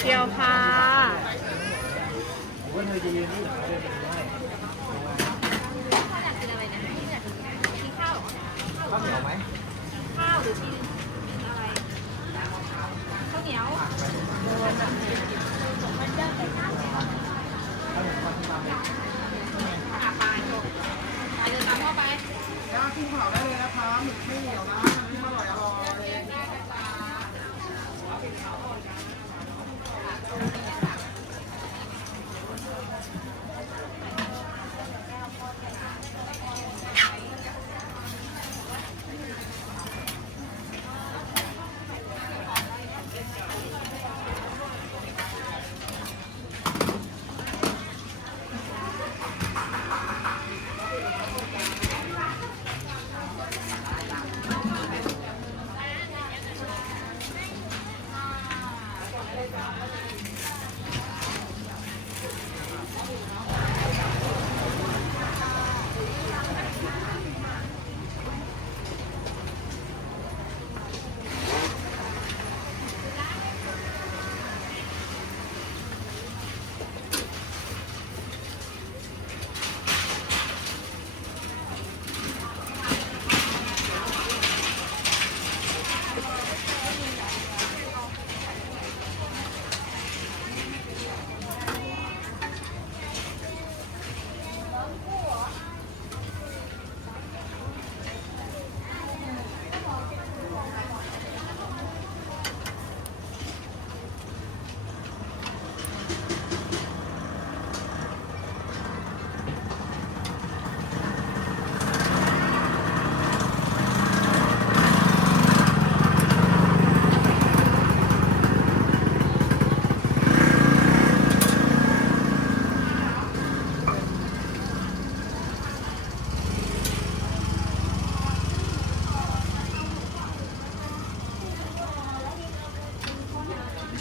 เกียวค่ะว่าเธอจะยืนนี่หรอข้าวเหนียวไหมข้าวหรือกินอะไรข้าวเหนียวไปเดินตามเข้าไปย่างขึ้นเผาได้เลยนะคะหมึกไม่เหนียวนะที่อร่อยอร่อย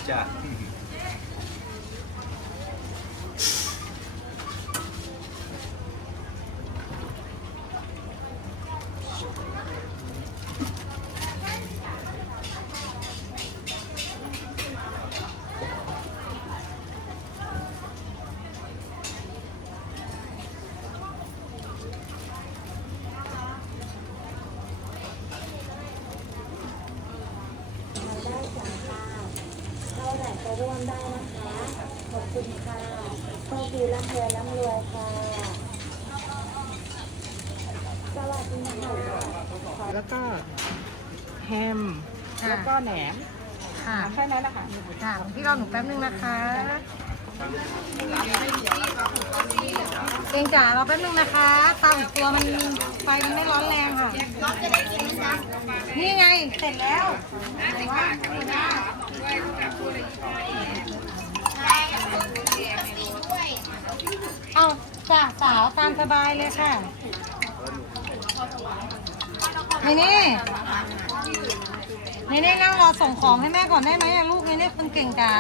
จ้ะร่วมได้นะคะขอบคุณค่ะโชคดีร่ำรวยร่ำรวยค่ะสวัสดีค่ะ แล้วก็แฮมแล้วก็แหนม ค่ะ แค่นั้นนะคะ ค่ะพี่รอหนูแป๊บนึงนะคะเองจ๋ารอแป๊บนึงนะคะเตาอีกตัวมันไฟมันไม่ร้อนแรงค่ะนี่ไงเสร็จแล้วเอาจ้ะสาวตามสบายเลยค่ะนี่นั่งรอส่งของให้แม่ก่อนได้ไหมลูกนี่คนเก่งจ๋า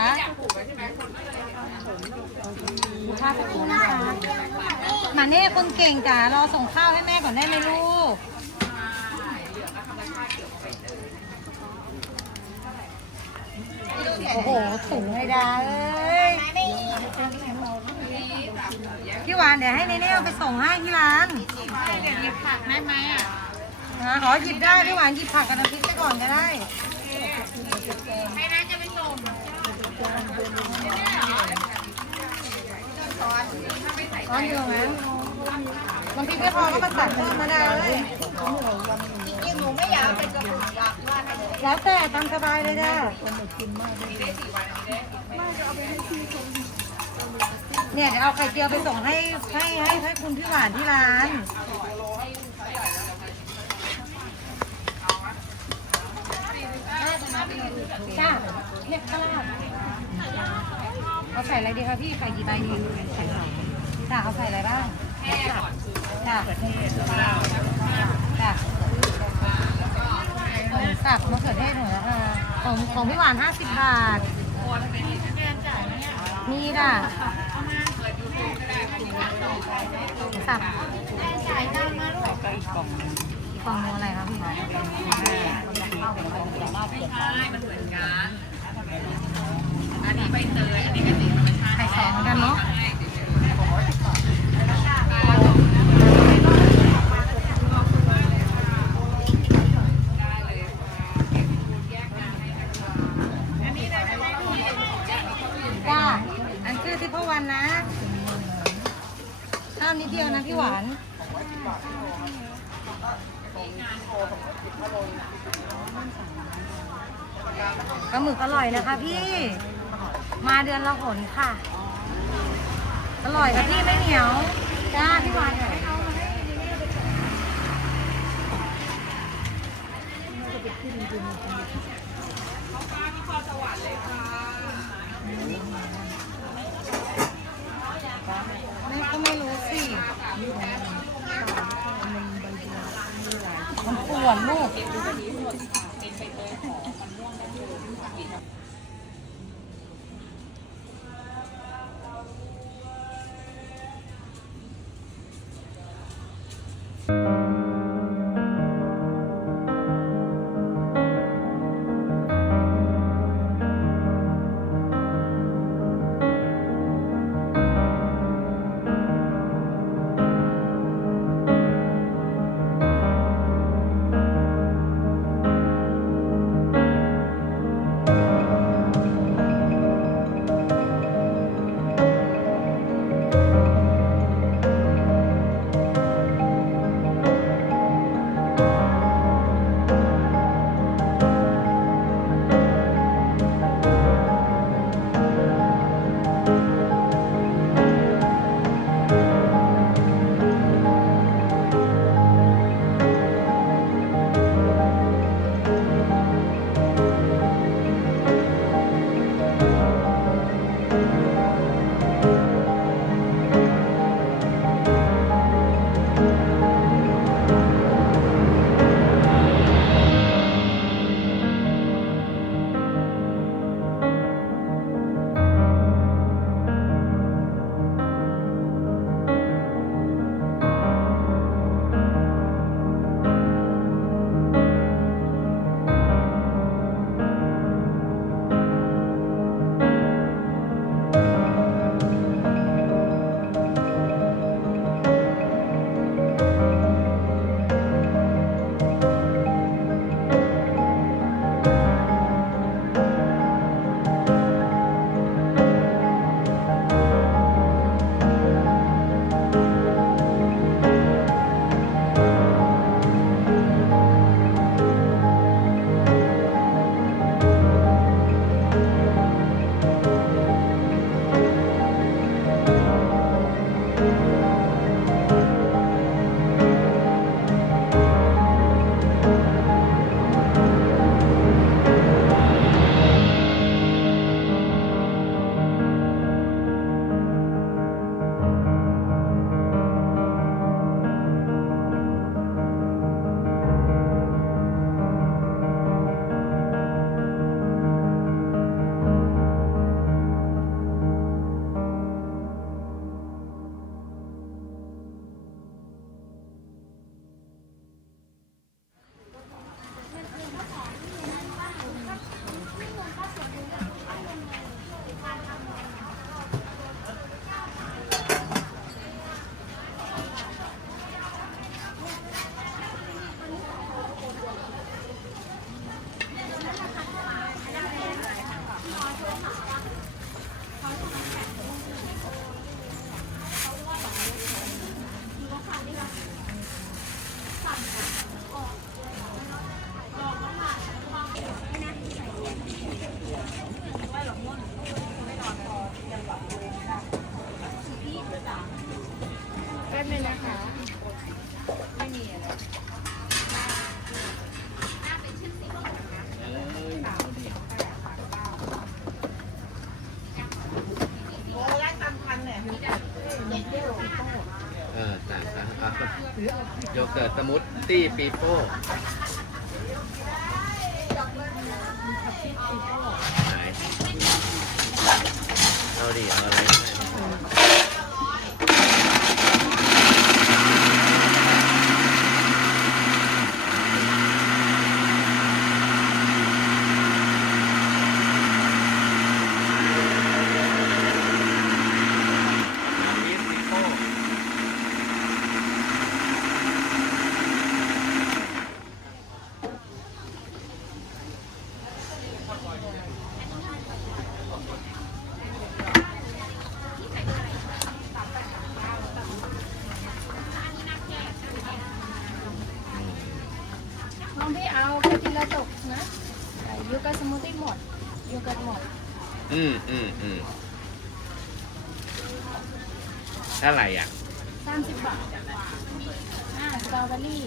ขอบคุณนะคะมาเน่คนเก่งจ๋ารอส่งข้าวให้แม่ก่อนได้ไหมลูกโอ้โหสูงเลยดาเอ้ยพี่หวานเดี๋ยวให้เน่เอาไปส่งให้ที่ร้านเดี๋ยวหยิบผักได้ไหมอ่ะขอหยิบได้พี่หวานหยิบผักกับน้ำพริกไปก่อนก็ได้ให้น้าจะไปส่งร้อนอยู่ไหมน้ำพริกไม่พอก็มาตัดเพิ่มมาได้เลยจริงๆหนูไม่อยากเป็นกระปุกหลักมากแล้วแต่ตามสบายเลยจ้ะเนี่ยเดี๋ยวเอาไข่เจียวไปส่งให้คุณพี่หวานที่ร้านจ้าเรียกข้าวเอาใส่อะไรดีคะพี่ใส่กี่ใบดีจ้าเอาใส่อะไรบ้างจ้าจ้าสับมะเขือเทศหน่อยนะคะของพี่หวาน50 บาทนี่ค่ะสับกล่องอะไรคะพี่ไม่ใช่มันเหมือนกัน อันนี้ใบเตยอันนี้ก็สีธรรมชาติ ไข่แข็งเหมือนกันเนาะจ้าอันชื่อที่พ่อวันนะข้าวนิดเดียวนะพี่หวานปลาหมึกอร่อยนะคะพี่มาเดือนละหนค่ะอร่อยค่ะพี่ไม่เหนียวจ้าพี่หวานแม่ก็ไม่รู้สิมันปวดลูกต่างกันโยเกิร์ตสมูทตี้ปีโป้ไหนเอาดิเอาอะไร องพี่เอาไปทีละจกนะโยเกิร์ตสมูทตี้หมดโยเกิร์ตหมด เท่าไหร่อ่ะ 30 บาทสตรอเบอรี่